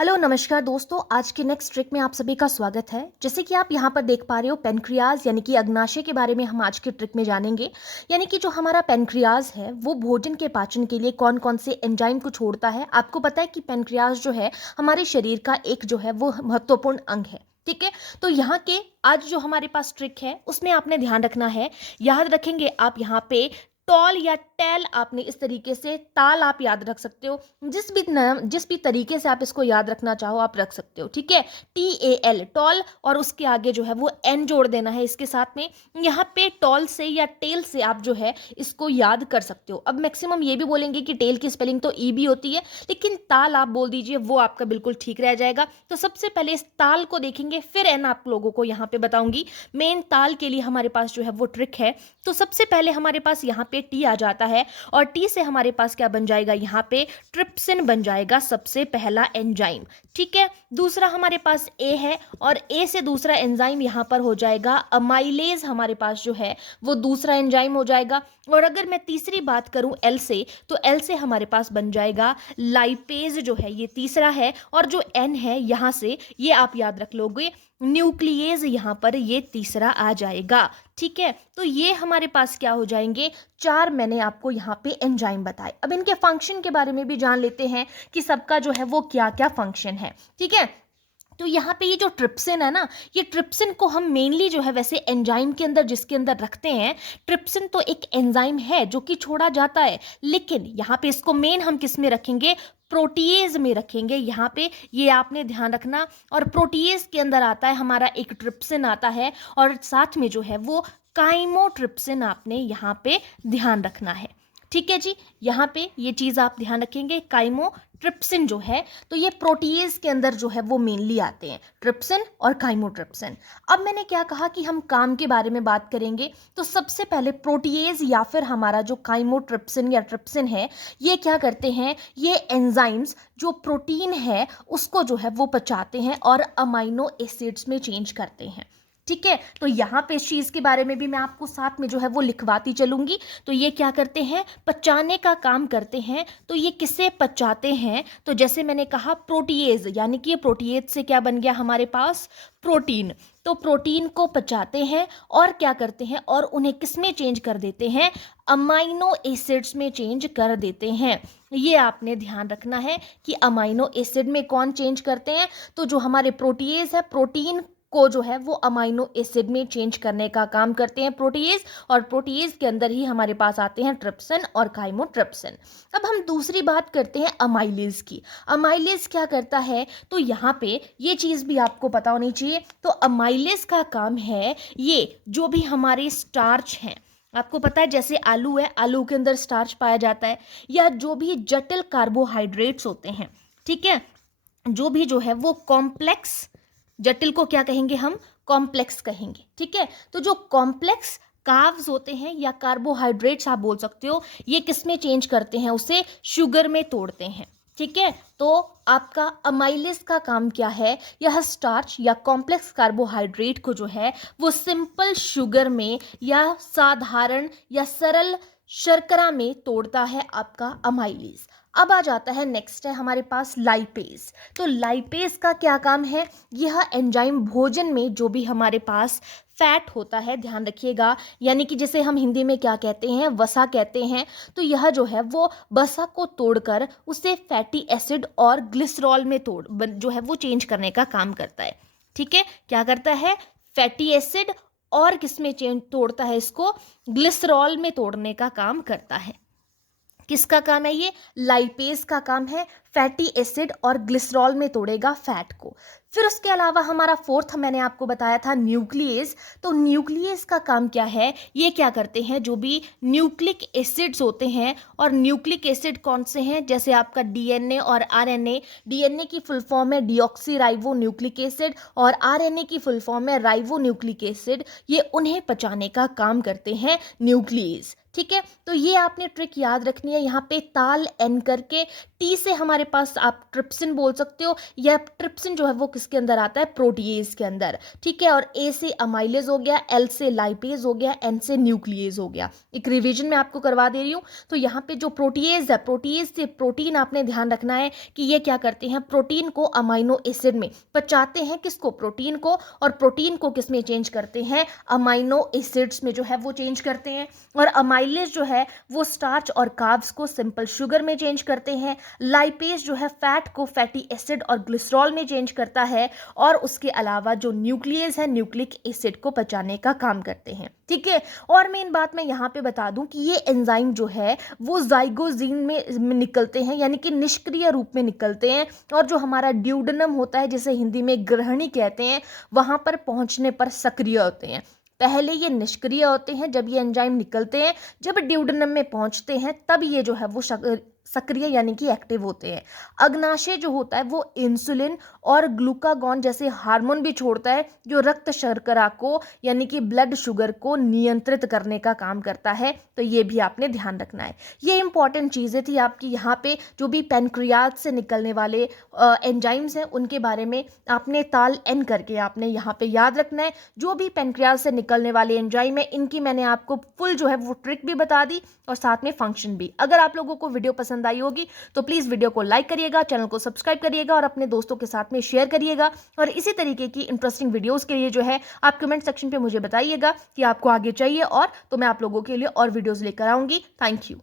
Hello नमस्कार दोस्तों, आज के नेक्स्ट ट्रिक में आप सभी का स्वागत है। जैसे कि आप यहाँ पर देख पा रहे हो, पेनक्रियाज यानी कि अग्नाशय के बारे में हम आज के ट्रिक में जानेंगे। यानी कि जो हमारा पेनक्रियाज है वो भोजन के पाचन के लिए कौन कौन से एंजाइम को छोड़ता है। आपको पता है कि पेनक्रियाज जो है हमारे शरीर का एक जो है वो महत्वपूर्ण अंग है। ठीक है, तो यहाँ के आज जो हमारे पास ट्रिक है उसमें आपने ध्यान रखना है। याद रखेंगे आप यहाँ पे टॉल या टेल, आपने इस तरीके से ताल आप याद रख सकते हो। जिस भी तरीके से आप इसको याद रखना चाहो आप रख सकते हो। ठीक है, TAL टॉल, और उसके आगे जो है वो एन जोड़ देना है इसके साथ में। यहाँ पे टॉल से या टेल से आप जो है इसको याद कर सकते हो। अब मैक्सिमम ये भी बोलेंगे कि टेल की स्पेलिंग तो ई भी होती है, लेकिन ताल आप बोल दीजिए, वो आपका बिल्कुल ठीक रह जाएगा। तो सबसे पहले इस ताल को देखेंगे, फिर एन आप लोगों को यहाँ पे बताऊंगी। मेन ताल के लिए हमारे पास जो है वो ट्रिक है। तो सबसे पहले हमारे पास यहाँ पे टी आ जाता है, और टी से हमारे पास क्या बन जाएगा, यहाँ पे ट्रिप्सिन बन जाएगा सबसे पहला एंजाइम। ठीक है, दूसरा हमारे पास ए है, और ए से दूसरा एंजाइम यहाँ पर हो जाएगा अमाइलेज। हमारे पास जो है वो दूसरा एंजाइम हो जाएगा। और अगर मैं तीसरी बात करूं एल से, तो एल से हमारे पास बन जाएगा लाइपेज, जो है ये तीसरा है। और जो एन है यहाँ से, ये आप याद रख लोगे, न्यूक्लियेज, यहाँ पर ये तीसरा आ जाएगा। ठीक है, तो ये हमारे पास क्या हो जाएंगे, चार मैंने आपको यहाँ पे एंजाइम बताए। अब इनके फंक्शन के बारे में भी जान लेते हैं कि सबका जो है वो क्या क्या फंक्शन है। ठीक है, तो यहाँ पे ये जो ट्रिप्सिन है ना, ये ट्रिप्सिन को हम मेनली जो है वैसे एंजाइम के अंदर जिसके अंदर रखते हैं। ट्रिप्सिन तो एक एंजाइम है जो कि छोड़ा जाता है, लेकिन यहाँ पे इसको मेन हम किस में रखेंगे, प्रोटीएज में रखेंगे। यहाँ पे ये आपने ध्यान रखना। और प्रोटीएज के अंदर आता है हमारा एक ट्रिप्सिन आता है, और साथ में जो है वो काइमोट्रिप्सिन आपने यहाँ पे ध्यान रखना है। ठीक है जी, यहाँ पे ये चीज आप ध्यान रखेंगे, काइमोट्रिप्सिन जो है, तो ये प्रोटीएज के अंदर जो है वो मेनली आते हैं, ट्रिप्सिन और काइमोट्रिप्सिन। अब मैंने क्या कहा कि हम काम के बारे में बात करेंगे, तो सबसे पहले प्रोटीएज या फिर हमारा जो काइमोट्रिप्सिन या ट्रिप्सिन है, ये क्या करते हैं, ये एंजाइम्स जो प्रोटीन है उसको जो है वो पचाते हैं और अमाइनो एसिड्स में चेंज करते हैं। ठीक है, तो यहाँ पे इस चीज के बारे में भी मैं आपको साथ में जो है वो लिखवाती चलूंगी। तो ये क्या करते हैं, पचाने का काम करते हैं। तो ये किसे पचाते हैं, तो जैसे मैंने कहा प्रोटीएज, यानी कि ये प्रोटीएज से क्या बन गया हमारे पास, प्रोटीन। तो प्रोटीन को पचाते हैं और क्या करते हैं, और उन्हें किस में चेंज कर देते हैं, अमाइनो एसिड्स में चेंज कर देते हैं। ये आपने ध्यान रखना है कि अमाइनो एसिड में कौन चेंज करते हैं, तो जो हमारे प्रोटीएज है, प्रोटीन को जो है वो अमाइनो एसिड में चेंज करने का काम करते हैं प्रोटीएज, और प्रोटीएज के अंदर ही हमारे पास आते हैं ट्रिप्सिन और काइमोट्रिप्सिन। अब हम दूसरी बात करते हैं अमाइलेज की। अमाइलेज क्या करता है, तो यहाँ पे ये चीज़ भी आपको पता होनी चाहिए। तो अमाइलेज का काम है, ये जो भी हमारे स्टार्च हैं, आपको पता है जैसे आलू है, आलू के अंदर स्टार्च पाया जाता है, या जो भी जटिल कार्बोहाइड्रेट्स होते हैं। ठीक है, जो भी जो है वो कॉम्प्लेक्स, जटिल को क्या कहेंगे हम, कॉम्प्लेक्स कहेंगे। ठीक है, तो जो कॉम्प्लेक्स कार्ब्स होते हैं या कार्बोहाइड्रेट्स आप बोल सकते हो, ये किस में चेंज करते हैं, उसे शुगर में तोड़ते हैं। ठीक है, तो आपका अमाइलेज का काम क्या है, यह स्टार्च या कॉम्प्लेक्स कार्बोहाइड्रेट को जो है वो सिंपल शुगर में या साधारण या सरल शर्करा में तोड़ता है आपका अमाइलेज। अब आ जाता है, नेक्स्ट है हमारे पास लाइपेज। तो लाइपेज का क्या काम है, यह एंजाइम भोजन में जो भी हमारे पास फैट होता है, ध्यान रखिएगा, यानी कि जैसे हम हिंदी में क्या कहते हैं, वसा कहते हैं, तो यह जो है वो वसा को तोड़कर उसे फैटी एसिड और ग्लिसरॉल में जो है वो चेंज करने का काम करता है। ठीक है, क्या करता है, फैटी एसिड और किस में चेंज तोड़ता है, इसको ग्लिसरॉल में तोड़ने का काम करता है। किसका काम है ये, लाइपेज का काम है, फैटी एसिड और ग्लिसरॉल में तोड़ेगा फैट को। फिर उसके अलावा हमारा फोर्थ मैंने आपको बताया था न्यूक्लियेज। तो न्यूक्लियेज का काम क्या है, ये क्या करते हैं, जो भी न्यूक्लिक एसिड्स होते हैं, और न्यूक्लिक एसिड कौन से हैं, जैसे आपका डीएनए और आरएनए। डीएनए की फुल फॉर्म है डीऑक्सी राइबो न्यूक्लिक एसिड, और आरएनए की फुल फॉर्म है राइबो न्यूक्लिक एसिड। ये उन्हें पचाने का काम करते हैं न्यूक्लियेज। ठीक है, तो ये आपने ट्रिक याद रखनी है। यहाँ पे ताल एन करके, टी से हमारे पास आप ट्रिप्सिन बोल सकते हो, या ट्रिप्सिन जो है वो किसके अंदर आता है, प्रोटीएज के अंदर। ठीक है, और ए से अमाइलेज हो गया, एल से लाइपेज हो गया, एन से न्यूक्लियेज हो गया। एक रिवीजन में आपको करवा दे रही हूँ। तो यहाँ पे जो प्रोटीएज है, प्रोटीएज से प्रोटीन आपने ध्यान रखना है कि ये क्या करते हैं, प्रोटीन को अमाइनो एसिड में पचाते हैं, किसको, प्रोटीन को, और प्रोटीन को किस में चेंज करते हैं, अमाइनो एसिड्स में जो है वो चेंज करते हैं। और अमाइलेज जो है वो स्टार्च और कार्ब्स को सिंपल शुगर में चेंज करते हैं। लाइपेज जो है फैट को फैटी एसिड और ग्लिसरॉल में चेंज करता है। और उसके अलावा जो न्यूक्लियस है, न्यूक्लिक एसिड को पचाने का काम करते हैं। ठीक है, और मेन बात मैं यहाँ पे बता दूं कि ये एंजाइम जो है वो जाइगोजीन में निकलते हैं, यानी कि निष्क्रिय रूप में निकलते हैं। और जो हमारा ड्यूडेनम होता है, जिसे हिंदी में ग्रहणी कहते हैं, वहां पर पहुंचने पर सक्रिय होते हैं। पहले ये निष्क्रिय होते हैं जब ये एंजाइम निकलते हैं, जब ड्यूडेनम में पहुंचते हैं तब ये जो है वो सक्रिय यानी कि एक्टिव होते हैं। अग्नाशय जो होता है वो इंसुलिन और ग्लूकागॉन जैसे हार्मोन भी छोड़ता है, जो रक्त शर्करा को यानी कि ब्लड शुगर को नियंत्रित करने का काम करता है। तो ये भी आपने ध्यान रखना है। ये इंपॉर्टेंट चीज़ें थी आपकी। यहाँ पे जो भी पैनक्रियाज से निकलने वाले एंजाइम्स हैं उनके बारे में आपने ताल एन करके आपने यहाँ पे याद रखना है। जो भी पैनक्रियाज से निकलने वाले एंजाइम है, इनकी मैंने आपको फुल जो है वो ट्रिक भी बता दी और साथ में फंक्शन भी। अगर आप लोगों को वीडियो पसंद आई होगी तो प्लीज वीडियो को लाइक करिएगा, चैनल को सब्सक्राइब करिएगा और अपने दोस्तों के साथ में शेयर करिएगा। और इसी तरीके की इंटरेस्टिंग वीडियोस के लिए जो है आप कमेंट सेक्शन पे मुझे बताइएगा कि आपको आगे चाहिए, और तो मैं आप लोगों के लिए और वीडियोस लेकर आऊंगी। Thank you.